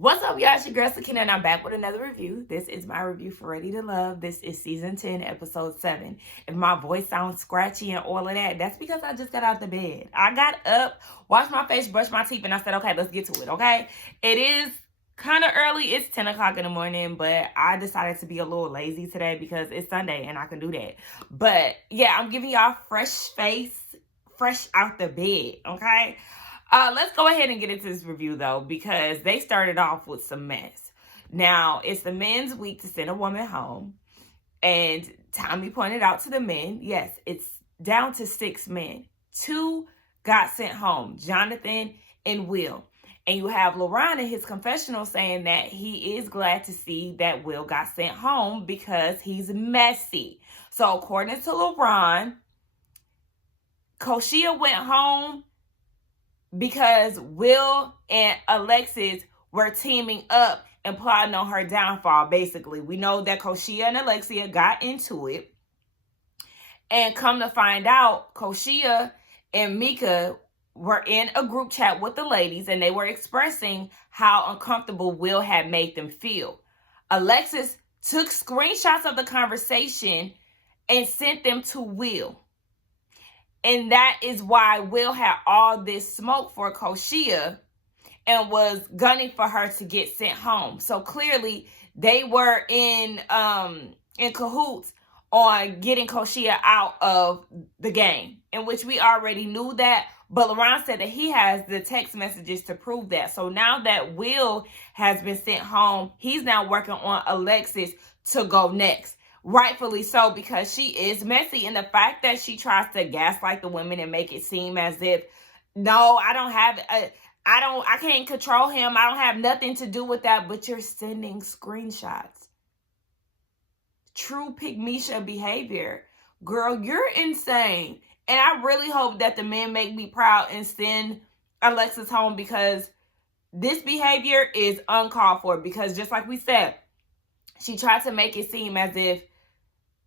What's up, y'all? It's your girl Sakina, and I'm back with another review. This is my review for Ready to Love. This is season 10, episode 7. If my voice sounds scratchy and all of that, that's because I just got out the bed. I got up, washed my face, brushed my teeth, and I said, okay, let's get to it, okay? It is kind of early. It's 10 o'clock in the morning, but I decided to be a little lazy today because it's Sunday and I can do that. But yeah, I'm giving y'all fresh face, fresh out the bed, okay? Let's go ahead and get into this review, though, because they started off with some mess. Now, it's the men's week to send a woman home. And Tommy pointed out to the men, yes, it's down to 6 men. 2 got sent home, Jonathan and Will. And you have LaRon in his confessional saying that he is glad to see that Will got sent home because he's messy. So according to LaRon, Koshia went home because Will and Alexis were teaming up and plotting on her downfall, basically. We know that Koshia and Alexia got into it. And come to find out, Koshia and Mika were in a group chat with the ladies, and they were expressing how uncomfortable Will had made them feel. Alexis took screenshots of the conversation and sent them to Will. And that is why Will had all this smoke for Koshia and was gunning for her to get sent home. So clearly they were in cahoots on getting Koshia out of the game, in which we already knew that. But LaRon said that he has the text messages to prove that. So now that Will has been sent home, he's now working on Alexis to go next. Rightfully so, because she is messy. And the fact that she tries to gaslight the women and make it seem as if, no, I can't control him. I don't have nothing to do with that. But you're sending screenshots. True pygmisha behavior. Girl, you're insane. And I really hope that the men make me proud and send Alexis home, because this behavior is uncalled for. Because just like we said, she tried to make it seem as if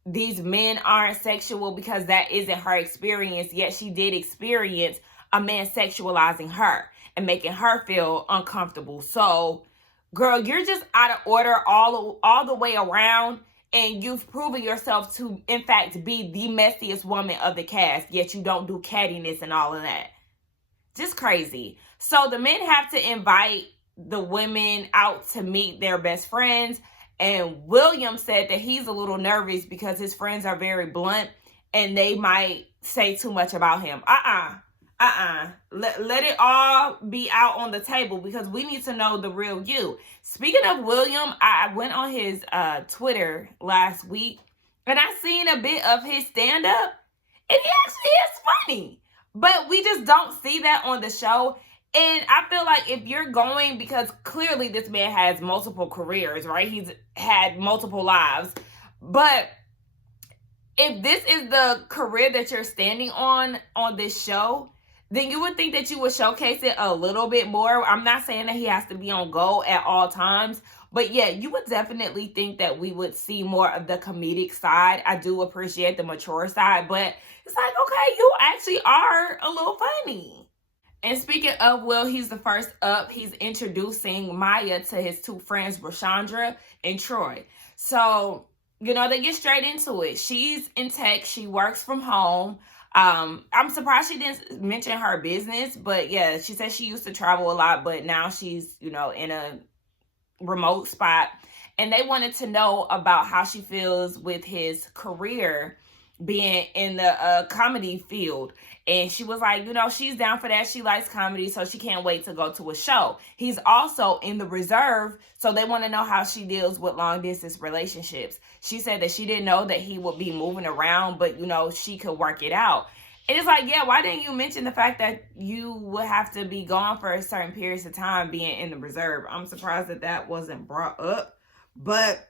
these men aren't sexual because that isn't her experience. Yet she did experience a man sexualizing her and making her feel uncomfortable. So, girl, you're just out of order all the way around. And you've proven yourself to, in fact, be the messiest woman of the cast. Yet you don't do cattiness and all of that. Just crazy. So the men have to invite the women out to meet their best friends. And William said that he's a little nervous because his friends are very blunt and they might say too much about him. Let it all be out on the table, because we need to know the real you. Speaking of William, I went on his Twitter last week and I seen a bit of his stand-up, and he actually is funny. But we just don't see that on the show. And I feel like if you're going, because clearly this man has multiple careers, right? He's had multiple lives. But if this is the career that you're standing on this show, then you would think that you would showcase it a little bit more. I'm not saying that he has to be on go at all times. But yeah, you would definitely think that we would see more of the comedic side. I do appreciate the mature side. But it's like, okay, you actually are a little funny. And speaking of Will, he's the first up. He's introducing Maya to his 2 friends, Rashandra and Troy. So, you know, they get straight into it. She's in tech. She works from home. I'm surprised she didn't mention her business. But yeah, she said she used to travel a lot, but now she's, you know, in a remote spot. And they wanted to know about how she feels with his career being in the comedy field. And she was like, you know, she's down for that. She likes comedy, so she can't wait to go to a show. He's also in the reserve, so they want to know how she deals with long distance relationships. She said that she didn't know that he would be moving around, but, you know, she could work it out. And it's like, yeah, why didn't you mention the fact that you would have to be gone for certain periods of time being in the reserve? I'm surprised that that wasn't brought up. But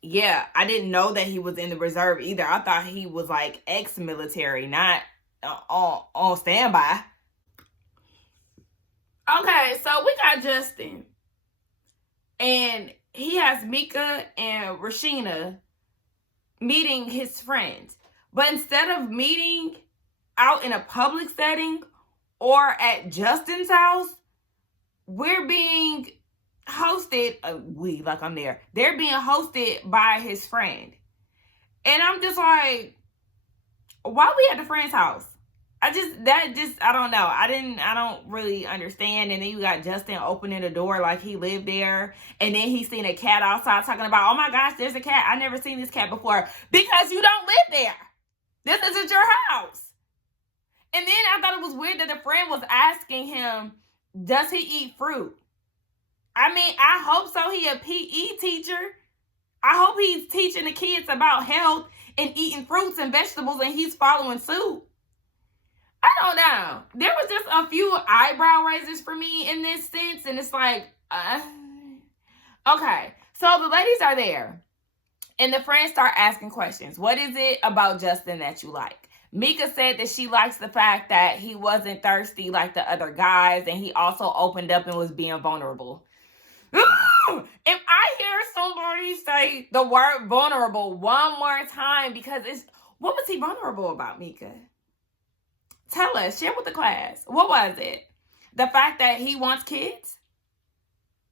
yeah, I didn't know that he was in the reserve either. I thought he was like ex-military, not on standby. Okay, so we got Justin. And he has Mika and Rashina meeting his friends. But instead of meeting out in a public setting or at Justin's house, we're being hosted, like I'm there. They're being hosted by his friend. And I'm just like, why we at the friend's house? I don't know. I don't really understand. And then you got Justin opening the door like he lived there. And then he's seen a cat outside talking about, oh my gosh, there's a cat. I never seen this cat before. Because you don't live there. This isn't your house. And then I thought it was weird that the friend was asking him, does he eat fruit? I mean, I hope so. He a PE teacher. I hope he's teaching the kids about health and eating fruits and vegetables, and he's following suit. I don't know. There was just a few eyebrow raisers for me in this sense, and it's like, okay. So the ladies are there, and the friends start asking questions. What is it about Justin that you like? Mika said that she likes the fact that he wasn't thirsty like the other guys, and he also opened up and was being vulnerable. If I hear somebody say the word vulnerable one more time, because what was he vulnerable about, Mika? Tell us, share with the class. What was it? The fact that he wants kids?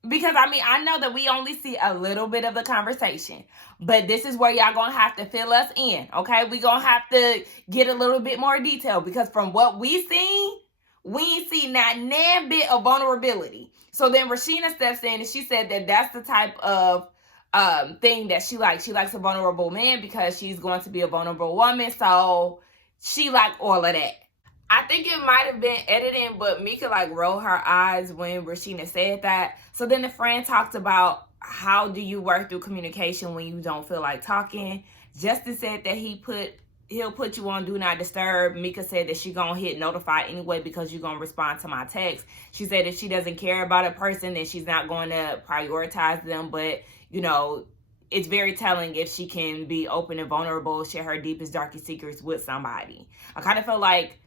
Because, I mean, I know that we only see a little bit of the conversation, but this is where y'all gonna have to fill us in, okay? We gonna have to get a little bit more detail, because from what we seen, we ain't seen not nan bit of vulnerability. So then Rashina steps in and she said that that's the type of thing that she likes. She likes a vulnerable man because she's going to be a vulnerable woman. So she liked all of that. I think it might have been editing, but Mika like rolled her eyes when Rashina said that. So then the friend talked about, how do you work through communication when you don't feel like talking? Justin said that he'll put you on do not disturb. Mika said that she gonna hit notify anyway because you're gonna respond to my text. She said if she doesn't care about a person, then she's not going to prioritize them. But, you know, it's very telling if she can be open and vulnerable, share her deepest, darkest secrets with somebody. I kind of felt like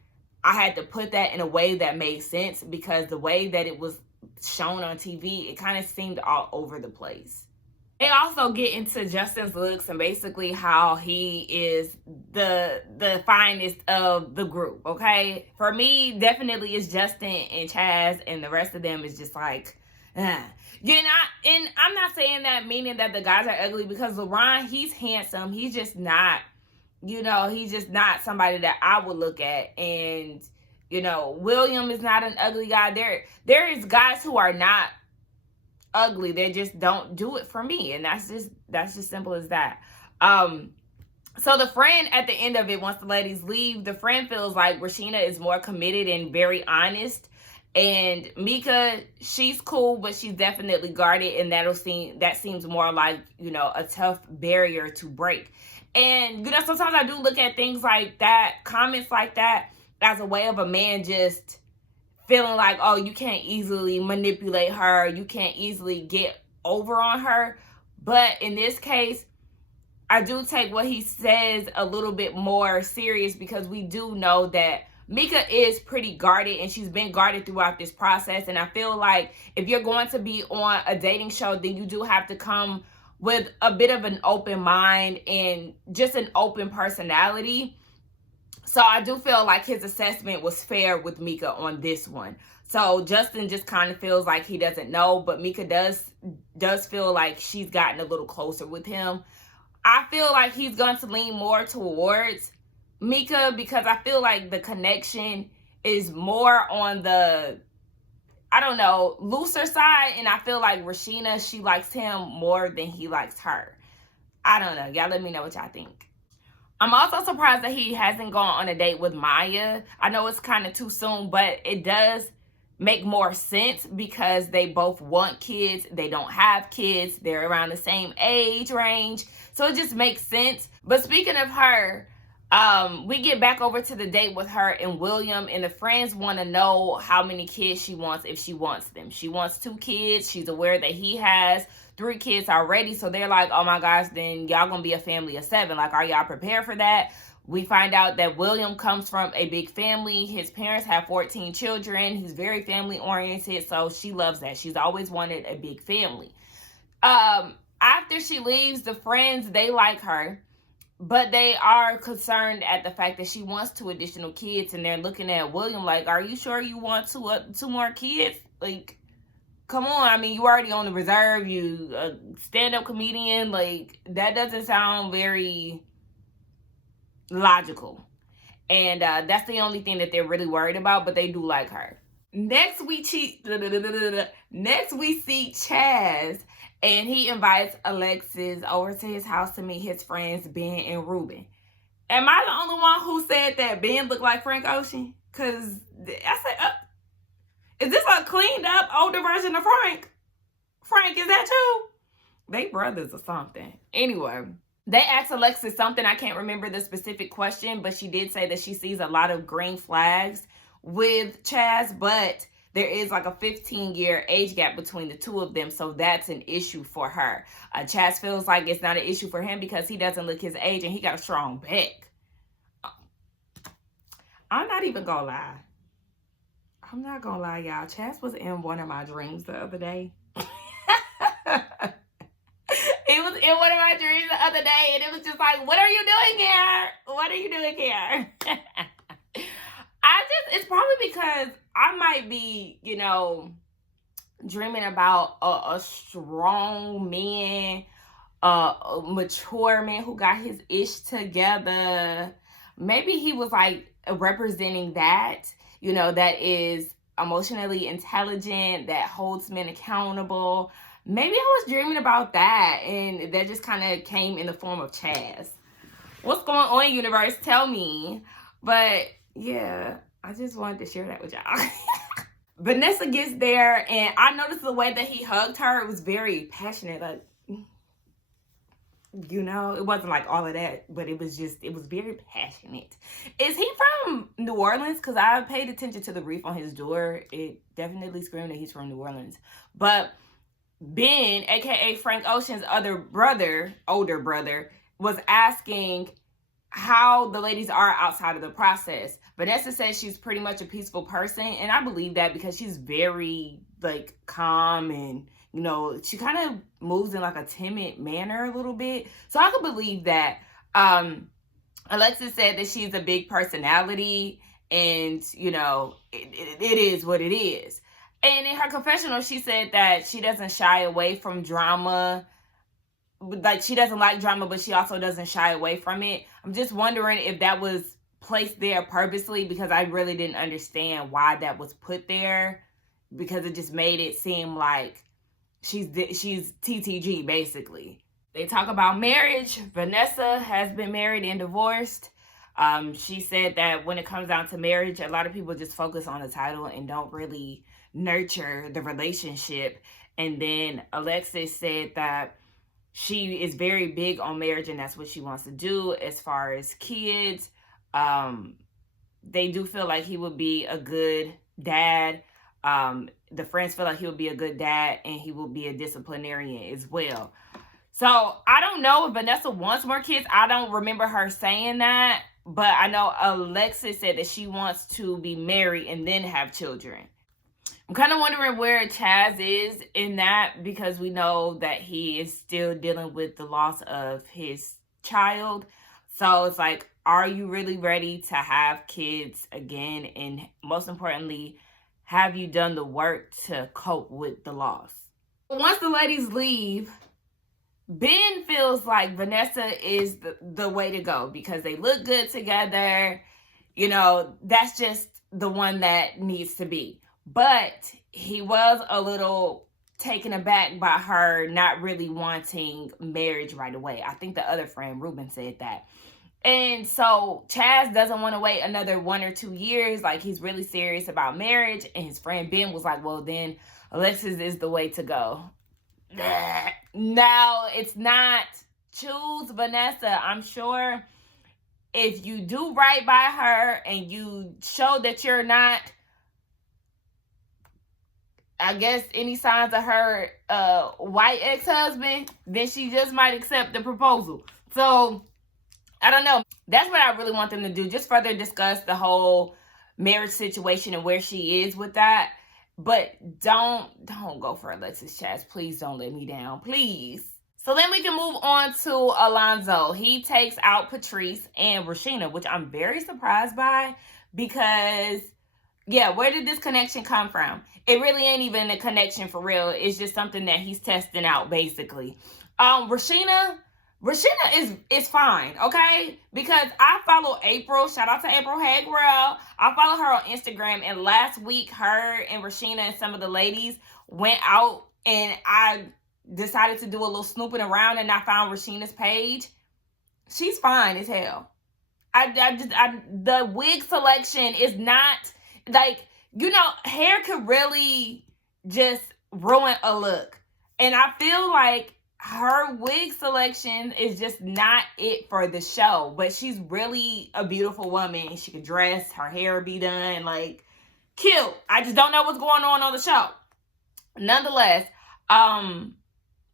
I had to put that in a way that made sense, because the way that it was shown on TV, it kind of seemed all over the place. They also get into Justin's looks and basically how he is the finest of the group, okay? For me, definitely it's Justin and Chaz, and the rest of them is just like, and I'm not saying that meaning that the guys are ugly, because LeBron, he's handsome. He's just not, he's just not somebody that I would look at. And, William is not an ugly guy. There is guys who are not ugly. They just don't do it for me, and that's just simple as that. So the friend at the end of it, once the ladies leave, the friend feels like Rashina is more committed and very honest, and Mika, she's cool, but she's definitely guarded, and that seems more like a tough barrier to break. And sometimes I do look at things like that, comments like that, as a way of a man just feeling like, oh, you can't easily manipulate her, you can't easily get over on her. But in this case, I do take what he says a little bit more serious, because we do know that Mika is pretty guarded, and she's been guarded throughout this process. And I feel like if you're going to be on a dating show, then you do have to come with a bit of an open mind and just an open personality. So I do feel like his assessment was fair with Mika on this one. So Justin just kind of feels like he doesn't know, but Mika does feel like she's gotten a little closer with him. I feel like he's going to lean more towards Mika, because I feel like the connection is more on the, looser side. And I feel like Rashina, she likes him more than he likes her. I don't know. Y'all let me know what y'all think. I'm also surprised that he hasn't gone on a date with Maya. I know it's kind of too soon, but it does make more sense because they both want kids. They don't have kids. They're around the same age range. So it just makes sense. But speaking of her, we get back over to the date with her and William, and the friends want to know how many kids she wants, if she wants them. She wants 2 kids. She's aware that he has 3 kids already. So they're like, oh my gosh, then y'all gonna be a family of 7. Like, are y'all prepared for that? We find out that William comes from a big family. His parents have 14 children. He's very family oriented. So she loves that. She's always wanted a big family. After she leaves, the friends, they like her, but they are concerned at the fact that she wants 2 additional kids. And they're looking at William like, are you sure you want 2 more kids? Like, come on. I mean, you already on the reserve. You a stand-up comedian. Like, that doesn't sound very logical. And that's the only thing that they're really worried about, but they do like her. Next we see Chaz, and he invites Alexis over to his house to meet his friends Ben and Ruben. Am I the only one who said that Ben looked like Frank Ocean? Because I said, is this a cleaned up older version of Frank? Frank, is that you? They brothers or something. Anyway, they asked Alexis something. I can't remember the specific question, but she did say that she sees a lot of green flags with Chaz, but there is like a 15-year age gap between the two of them, so that's an issue for her. Chaz feels like it's not an issue for him because he doesn't look his age and he got a strong back. I'm not even gonna lie. I'm not gonna lie, y'all. Chaz was in one of my dreams the other day. It was in one of my dreams the other day, and it was just like, what are you doing here? What are you doing here? It's probably because I might be, dreaming about a strong man, a mature man who got his ish together. Maybe he was like representing that, that is emotionally intelligent, that holds men accountable. Maybe I was dreaming about that, and that just kind of came in the form of Chaz. What's going on, universe? Tell me. But yeah, I just wanted to share that with y'all. Vanessa gets there, and I noticed the way that he hugged her. It was very passionate. Like, it wasn't like all of that, but it was very passionate. Is he from New Orleans? Because I paid attention to the reef on his door. It definitely screamed that he's from New Orleans. But Ben, aka Frank Ocean's older brother, was asking how the ladies are outside of the process. Vanessa says she's pretty much a peaceful person, and I believe that because she's very like calm, and she kind of moves in like a timid manner a little bit. So I could believe that. Alexis said that she's a big personality, and it is what it is. And in her confessional, she said that she doesn't shy away from drama. Like, she doesn't like drama, but she also doesn't shy away from it. I'm just wondering if that was placed there purposely, because I really didn't understand why that was put there, because it just made it seem like she's TTG, basically. They talk about marriage. Vanessa has been married and divorced. She said that when it comes down to marriage, a lot of people just focus on the title and don't really nurture the relationship. And then Alexis said that she is very big on marriage, and that's what she wants to do. As far as kids, they do feel like he would be a good dad. The friends feel like he would be a good dad, and he will be a disciplinarian as well. So I don't know if Vanessa wants more kids. I don't remember her saying that, but I know Alexis said that she wants to be married and then have children. I'm kind of wondering where Chaz is in that, because we know that he is still dealing with the loss of his child. So it's like, are you really ready to have kids again? And most importantly, have you done the work to cope with the loss? Once the ladies leave, Ben feels like Vanessa is the way to go because they look good together. That's just the one that needs to be. But he was a little taken aback by her not really wanting marriage right away. I think the other friend, Ruben, said that. And so Chaz doesn't want to wait another 1 or 2 years. Like, he's really serious about marriage. And his friend Ben was like, well, then Alexis is the way to go. No, it's not. Choose Vanessa. I'm sure if you do right by her and you show that you're not, I guess, any signs of her white ex-husband, then she just might accept the proposal. So I don't know. That's what I really want them to do. Just further discuss the whole marriage situation and where she is with that. But don't go for Alexis, Chaz. Please don't let me down. Please. So then we can move on to Alonzo. He takes out Patrice and Rashina, which I'm very surprised by, because Yeah, where did this connection come from? It really ain't even a connection for real. It's just something that he's testing out, basically. Rashina is fine, okay? Because I follow April. Shout out to April. Hey, girl. I follow her on Instagram, and last week, her and Rashina and some of the ladies went out, and I decided to do a little snooping around, and I found Rashina's page. She's fine as hell. The wig selection is not like, hair could really just ruin a look. And I feel like her wig selection is just not it for the show. But she's really a beautiful woman. She could dress, her hair be done, like, cute. I just don't know what's going on the show. Nonetheless,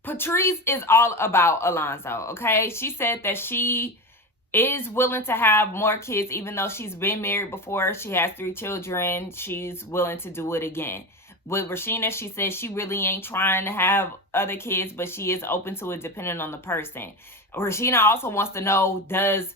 Patrice is all about Alonzo, okay? She said that she is willing to have more kids, even though she's been married before. She has 3 children. She's willing to do it again. With Rashina, she says she really ain't trying to have other kids, but she is open to it depending on the person. Rashina also wants to know, does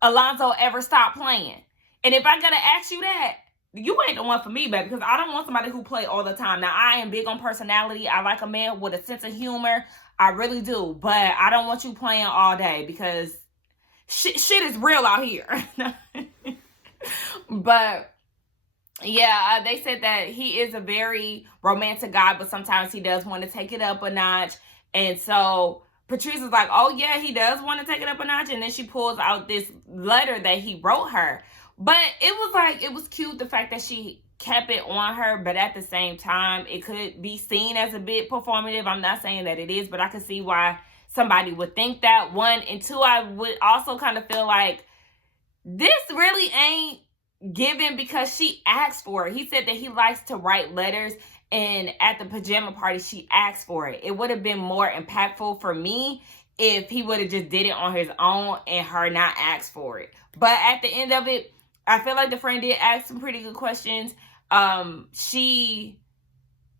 Alonzo ever stop playing? And if I gotta ask you that, you ain't the one for me, baby, because I don't want somebody who play all the time. Now, I am big on personality. I like a man with a sense of humor. I really do. But I don't want you playing all day, because shit is real out here. But yeah, they said that he is a very romantic guy, but sometimes he does want to take it up a notch. And so Patrice is like, oh yeah, he does want to take it up a notch. And then she pulls out this letter that he wrote her. But it was cute, the fact that she kept it on her, but at the same time, it could be seen as a bit performative. I'm not saying that it is, but I can see why somebody would think that. 1, and 2, I would also kind of feel like this really ain't given because she asked for it. He said that he likes to write letters, and at the pajama party, she asked for it. It would have been more impactful for me if he would have just did it on his own and her not ask for it. But at the end of it, I feel like the friend did ask some pretty good questions. She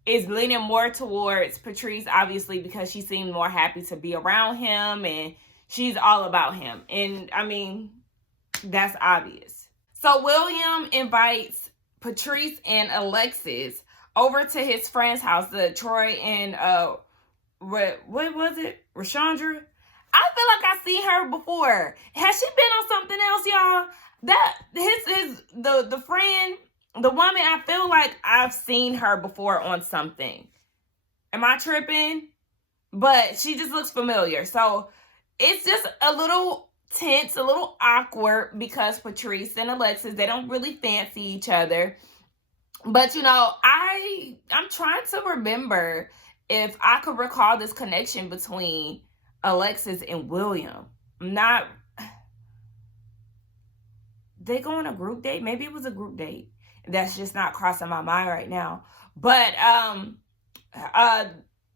is leaning more towards Patrice, obviously, because she seemed more happy to be around him, and she's all about him. And I mean, that's obvious. So William invites Patrice and Alexis over to his friend's house, the Troy and what was it? Rashandra? I feel like I see her before. Has she been on something else, y'all? That his is the friend, the woman, I feel like I've seen her before on something. Am I tripping? But she just looks familiar. So it's just a little tense, a little awkward, because Patrice and Alexis, they don't really fancy each other. But I'm trying to remember if I could recall this connection between Alexis and William. They go on a group date? Maybe it was a group date. That's just not crossing my mind right now. But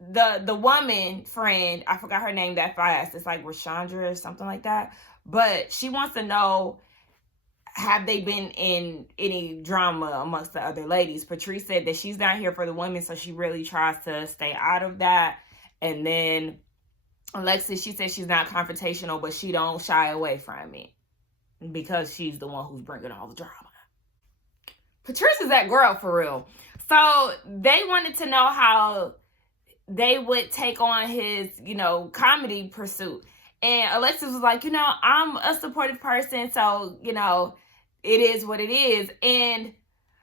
the woman friend, I forgot her name that fast. It's like Rashandra or something like that. But she wants to know, have they been in any drama amongst the other ladies? Patrice said that she's not here for the women, so she really tries to stay out of that. And then Alexis, she says she's not confrontational, but she don't shy away from it because she's the one who's bringing all the drama. Patrice is that girl for real. So they wanted to know how they would take on his, comedy pursuit. And Alexis was like, I'm a supportive person, so, it is what it is. And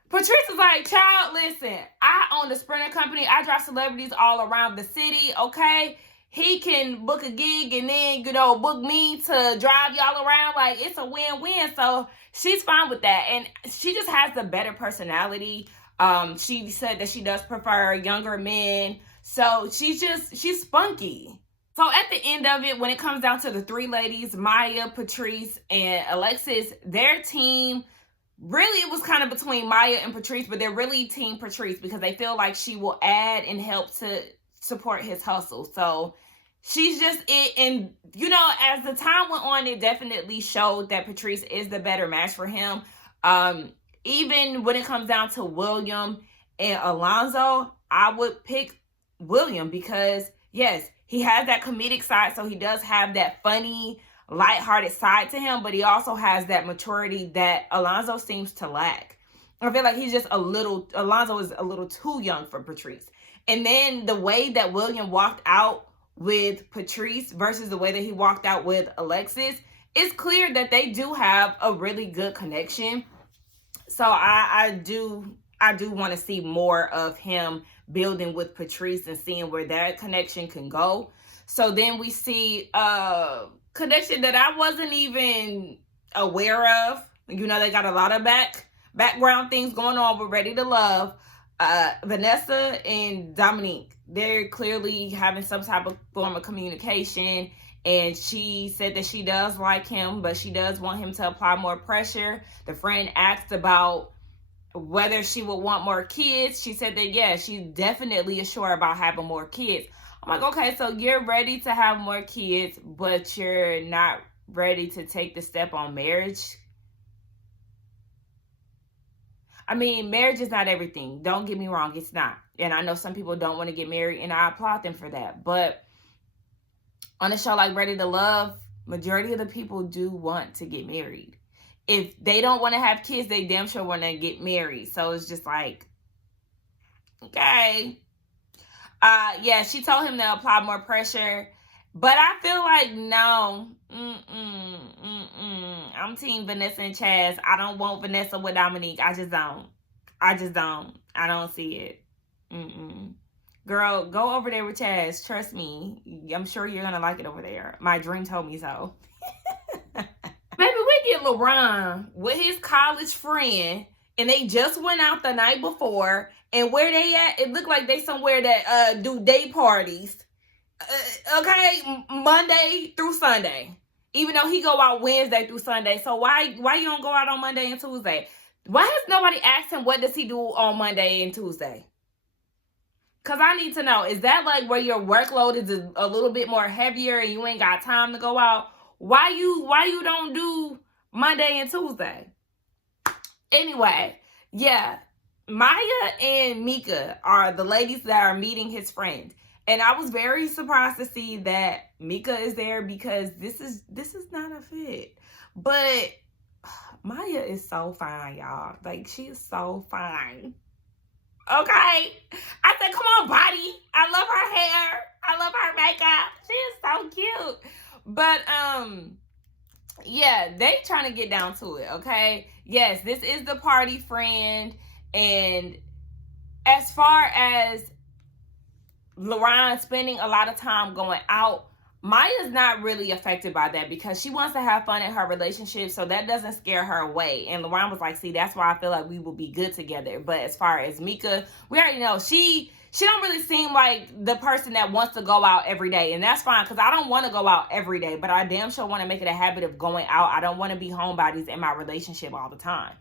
Patrice was like, child, listen, I own the Sprinter company. I drive celebrities all around the city, okay? He can book a gig and then, book me to drive y'all around. Like, it's a win-win. So she's fine with that. And she just has the better personality. She said that she does prefer younger men. So she's spunky. So at the end of it, when it comes down to the 3 ladies, Maya, Patrice, and Alexis, their team, really it was kind of between Maya and Patrice, but they're really team Patrice because they feel like she will add and help to support his hustle. So she's just it. And, as the time went on, it definitely showed that Patrice is the better match for him. Even when it comes down to William and Alonzo, I would pick William because, yes, he has that comedic side, so he does have that funny, lighthearted side to him, but he also has that maturity that Alonzo seems to lack. I feel like he's just Alonzo is a little too young for Patrice. And then the way that William walked out with Patrice versus the way that he walked out with Alexis, it's clear that they do have a really good connection. So I do want to see more of him building with Patrice and seeing where that connection can go. So then we see a connection that I wasn't even aware of. You know, they got a lot of background things going on with Ready to Love. Vanessa and Dominique, they're clearly having some type of form of communication. And she said that she does like him, but she does want him to apply more pressure. The friend asked about whether she would want more kids. She said that, yeah, she definitely is sure about having more kids. I'm like, okay, so you're ready to have more kids, but you're not ready to take the step on marriage? I mean, marriage is not everything. Don't get me wrong, it's not. And I know some people don't want to get married, and I applaud them for that. But on a show like Ready to Love, majority of the people do want to get married. If they don't want to have kids, they damn sure want to get married. So it's just like, okay. Yeah, she told him to apply more pressure. But I feel like, no. I'm team Vanessa and Chaz. I don't want Vanessa with Dominique. I just don't. I don't see it. Girl, go over there with Chaz. Trust me. I'm sure you're going to like it over there. My dream told me so. Maybe we get LaRon with his college friend, and they just went out the night before, and where they at, it looked like they somewhere that do day parties. Okay, Monday through Sunday. Even though he go out Wednesday through Sunday. So why you don't go out on Monday and Tuesday? Why has nobody asked him what does he do on Monday and Tuesday? Because I need to know. Is that like where your workload is a little bit more heavier and you ain't got time to go out? Why you don't do Monday and Tuesday? Anyway, yeah. Maya and Mika are the ladies that are meeting his friend. And I was very surprised to see that Mika is there because this is not a fit. But Maya is so fine, y'all. Like, she is so fine. Okay? I said, come on, body. I love her hair. I love her makeup. She is so cute. But, yeah, they trying to get down to it, okay? Yes, this is the party friend. And as far as LaRon spending a lot of time going out, Maya's not really affected by that because she wants to have fun in her relationship, so that doesn't scare her away. And LaRon was like, see, that's why I feel like we will be good together. But as far as Mika, we already know she don't really seem like the person that wants to go out every day. And that's fine because I don't want to go out every day, but I damn sure want to make it a habit of going out. I don't want to be homebodies in my relationship all the time.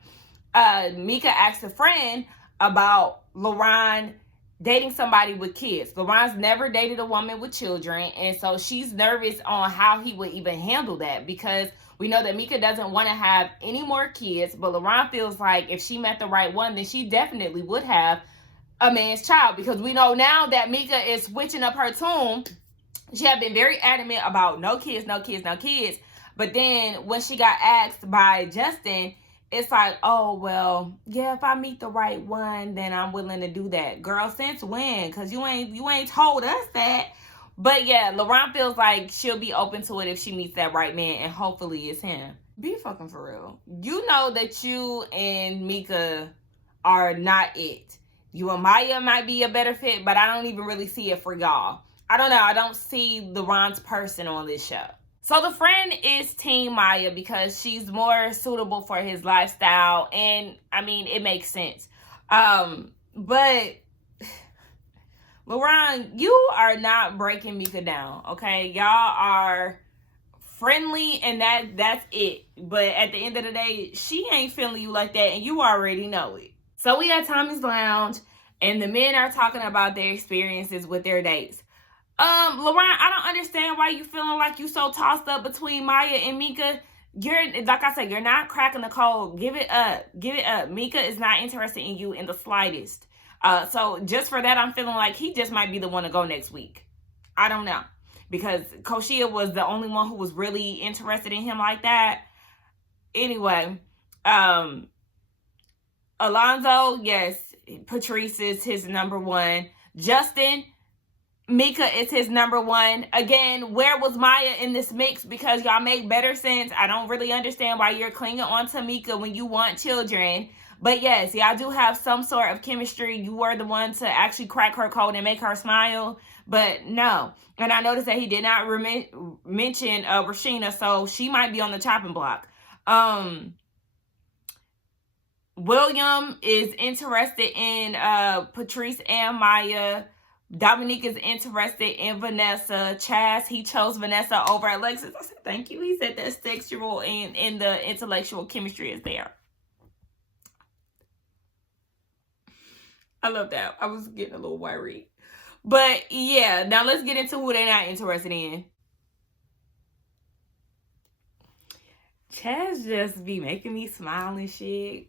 Mika asked a friend about LaRon dating somebody with kids. LaRon's never dated a woman with children, and so she's nervous on how he would even handle that because we know that Mika doesn't want to have any more kids, but LaRon feels like if she met the right one, then she definitely would have a man's child because we know now that Mika is switching up her tune. She had been very adamant about no kids, but then when she got asked by Justin, it's like, oh, well, yeah, if I meet the right one, then I'm willing to do that. Girl, since when? Because you ain't told us that. But yeah, LaRon feels like she'll be open to it if she meets that right man, and hopefully it's him. Be fucking for real. You know that you and Mika are not it. You and Maya might be a better fit, but I don't even really see it for y'all. I don't know. I don't see LaRon's person on this show. So the friend is Team Maya because she's more suitable for his lifestyle. And, I mean, it makes sense. But, LaRon, you are not breaking Mika down, okay? Y'all are friendly and that's it. But at the end of the day, she ain't feeling you like that and you already know it. So we at Tommy's Lounge and the men are talking about their experiences with their dates. LaRon, I don't understand why you feeling like you so tossed up between Maya and Mika. You're, like I said, you're not cracking the code. Give it up. Mika is not interested in you in the slightest. So just for that, I'm feeling like he just might be the one to go next week. I don't know. Because Koshia was the only one who was really interested in him like that. Anyway, Alonzo, yes, Patrice is his number one. Justin, Mika is his number one. Again, where was Maya in this mix? Because y'all make better sense. I don't really understand why you're clinging on to Mika when you want children. But yes, y'all do have some sort of chemistry. You were the one to actually crack her code and make her smile. But no. And I noticed that he did not mention Rashina, so she might be on the chopping block. William is interested in Patrice and Maya. Dominique is interested in Vanessa. Chaz, he chose Vanessa over Alexis. I said, thank you. He said that sexual and the intellectual chemistry is there. I love that. I was getting a little worried. But yeah, now let's get into who they're not interested in. Chaz just be making me smile and shit.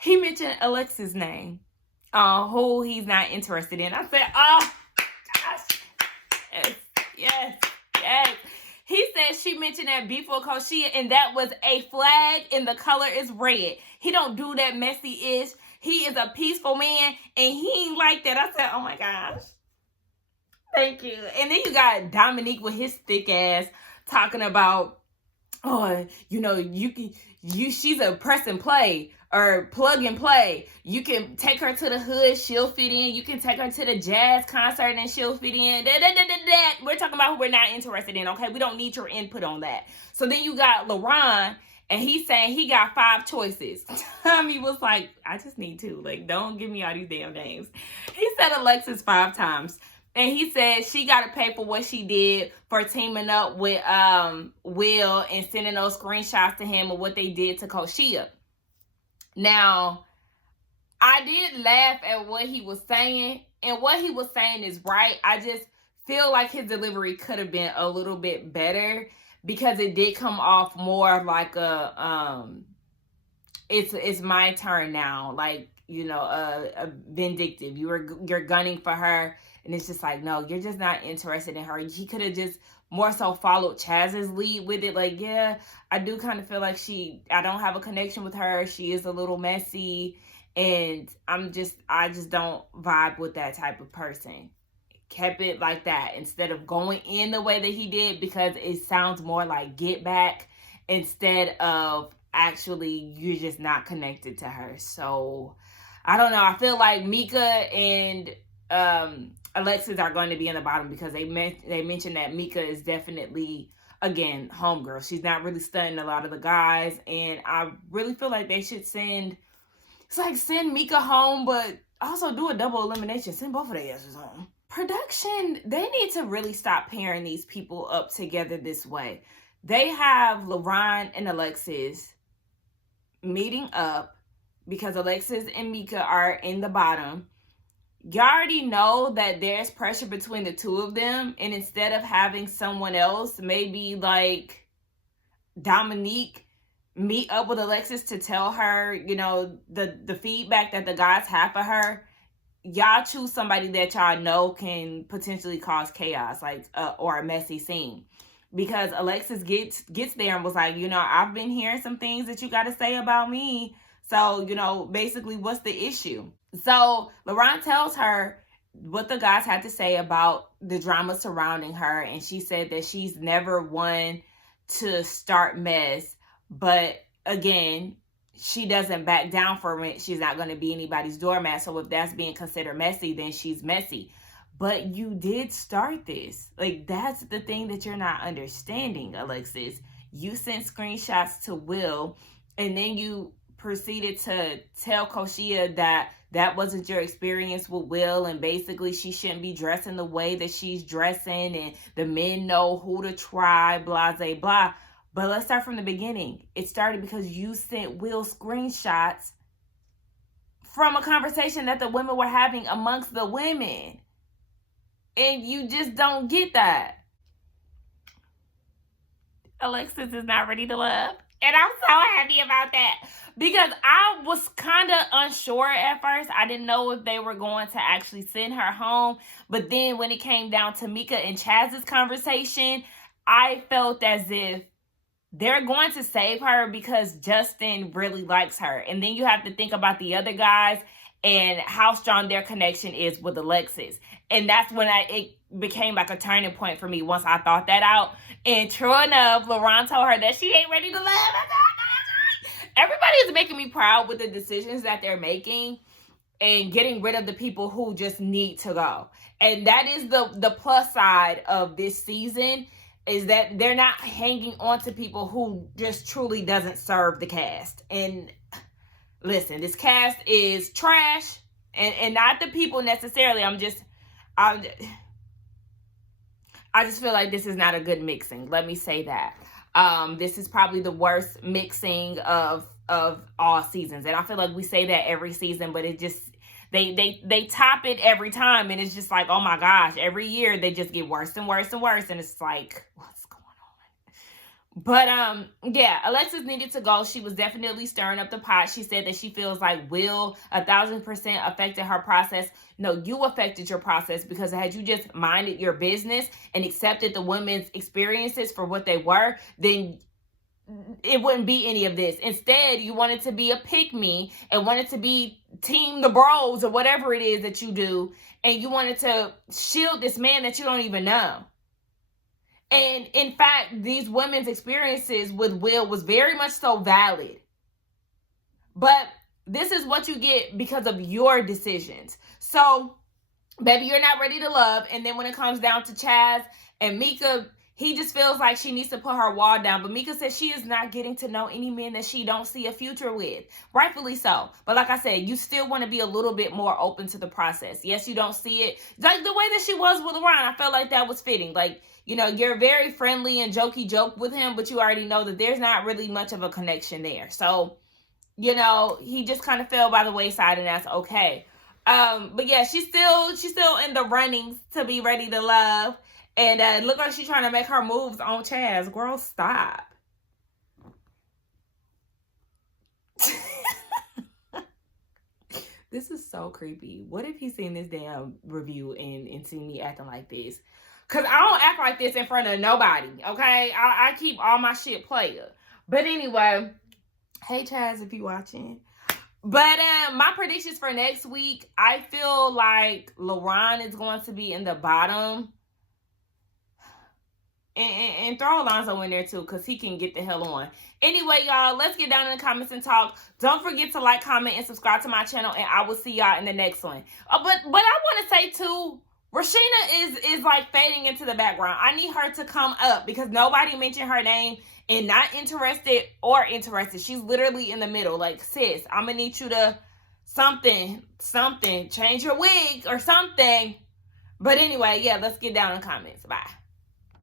He mentioned Alexis' name. Who he's not interested in. I said, oh, gosh. Yes. He said she mentioned that before Koshia, and that was a flag, and the color is red. He don't do that messy-ish. He is a peaceful man, and he ain't like that. I said, oh my gosh. Thank you. And then you got Dominique with his thick ass talking about, oh, she's a press and play or plug and play. You can take her to the hood, she'll fit in. You can take her to the jazz concert and she'll fit in. We're talking about who we're not interested in, okay? We don't need your input on that. So then you got LaRon, and he's saying he got 5 choices. Tommy was like, I just need 2. Like, don't give me all these damn names. He said Alexis 5 times. And he said she got to pay for what she did for teaming up with Will and sending those screenshots to him of what they did to Koshia. Now, I did laugh at what he was saying. And what he was saying is right. I just feel like his delivery could have been a little bit better. Because it did come off more like a, it's my turn now. Like, a vindictive. You're gunning for her. And it's just like, no, you're just not interested in her. He could have just more so followed Chaz's lead with it. Like, yeah, I do kind of feel like I don't have a connection with her. She is a little messy. And I just don't vibe with that type of person. Kept it like that instead of going in the way that he did, because it sounds more like get back instead of actually you're just not connected to her. So, I don't know. I feel like Mika and Alexis are going to be in the bottom because they mentioned that Mika is definitely, again, homegirl. She's not really studying a lot of the guys, and I really feel like they should send Mika home, but also do a double elimination. Send both of their asses home. Production, they need to really stop pairing these people up together this way. They have LaRon and Alexis meeting up because Alexis and Mika are in the bottom. You already know that there's pressure between the two of them, and instead of having someone else, maybe like Dominique, meet up with Alexis to tell her, the feedback that the guys have for her, y'all choose somebody that y'all know can potentially cause chaos, or a messy scene. Because Alexis gets there and was like, I've been hearing some things that you got to say about me. So, basically, what's the issue? So, LaRon tells her what the guys had to say about the drama surrounding her. And she said that she's never one to start mess. But, again, she doesn't back down from it. She's not going to be anybody's doormat. So, if that's being considered messy, then she's messy. But you did start this. That's the thing that you're not understanding, Alexis. You sent screenshots to Will, and then you proceeded to tell Koshia that wasn't your experience with Will, and basically she shouldn't be dressing the way that she's dressing, and the men know who to try, blah, blah, blah. But let's start from the beginning. It started because you sent Will screenshots from a conversation that the women were having amongst the women. And you just don't get that. Alexis is not ready to love. And I'm so happy about that. Because I was kind of unsure at first. I didn't know if they were going to actually send her home. But then when it came down to Mika and Chaz's conversation, I felt as if they're going to save her because Justin really likes her. And then you have to think about the other guys and how strong their connection is with Alexis. And that's when it became like a turning point for me once I thought that out. And true enough, LaRon told her that she ain't ready to love. Everybody is making me proud with the decisions that they're making and getting rid of the people who just need to go. And that is the plus side of this season, is that they're not hanging on to people who just truly doesn't serve the cast. And listen, this cast is trash, and not the people necessarily. I just feel like this is not a good mixing. Let me say that. This is probably the worst mixing of all seasons, and I feel like we say that every season, but it just they top it every time, and it's just like, oh my gosh, every year they just get worse and worse and worse, and it's like, what's going on? But yeah, Alexis needed to go. She was definitely stirring up the pot. She said that she feels like Will 1,000% affected her process. No, you affected your process, because had you just minded your business and accepted the women's experiences for what they were, then it wouldn't be any of this. Instead, you wanted to be a pick-me and wanted to be team the bros or whatever it is that you do, and you wanted to shield this man that you don't even know. And in fact, these women's experiences with Will was very much so valid. But this is what you get because of your decisions. So, baby, you're not ready to love. And then when it comes down to Chaz and Mika, he just feels like she needs to put her wall down. But Mika says she is not getting to know any men that she don't see a future with. Rightfully so. But like I said, you still want to be a little bit more open to the process. Yes, you don't see it. Like the way that she was with LaRon, I felt like that was fitting. Like, you know, you're very friendly and jokey joke with him, but you already know that there's not really much of a connection there. So, you know, he just kind of fell by the wayside, and that's okay. But yeah, she's still in the runnings to be ready to love. And look like she's trying to make her moves on Chaz. Girl, stop. This is so creepy. What if he's seen this damn review and seen me acting like this? Because I don't act like this in front of nobody, okay? I keep all my shit player. But anyway, hey Chaz, if you watching. But my predictions for next week, I feel like LaRon is going to be in the bottom. And throw Alonzo in there too, because he can get the hell on. Anyway, y'all, let's get down in the comments and talk. Don't forget to like, comment, and subscribe to my channel, and I will see y'all in the next one. But I want to say too, Rashina is like fading into the background. I need her to come up because nobody mentioned her name, and not interested or interested. She's literally in the middle. Like, sis, I'm going to need you to something, change your wig or something. But anyway, yeah, let's get down in the comments. Bye.